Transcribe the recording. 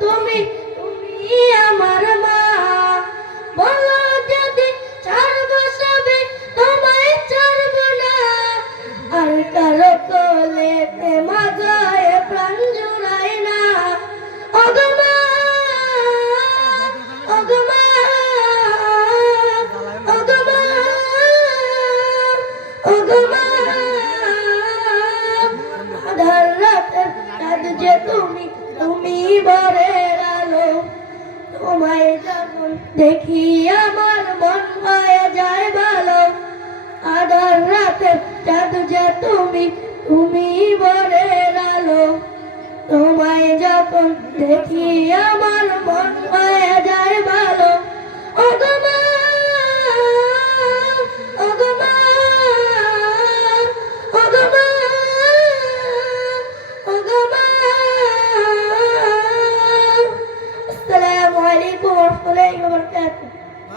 তুমি তুমি আমার মা। বলো যদি ছাড়বো সবে তোমায় ছাড়বো না। আর কারো কোলেতে মাগায় প্রাণ জুড়ায় না। ওগো মা, ওগো মা, ওগো মা, ওগো মা। আধার রাতের চাঁদ যে তুমি তুমি ভোরের আলো। তোমায় যখন দেখি আমার মন হয়ে যায় ভালো। আধার রাতের চাঁদ যে তুমি তুমি ভোরের আলো। তোমায় যখন দেখি আমার মন হয়ে যায় ভালো। ওগো মা, ওগো মা, ওগো মা, ওগো মা। আসসালামু আলাইকুম ওয়া রাহমাতুল্লাহি ওয়া বারাকাতুহু।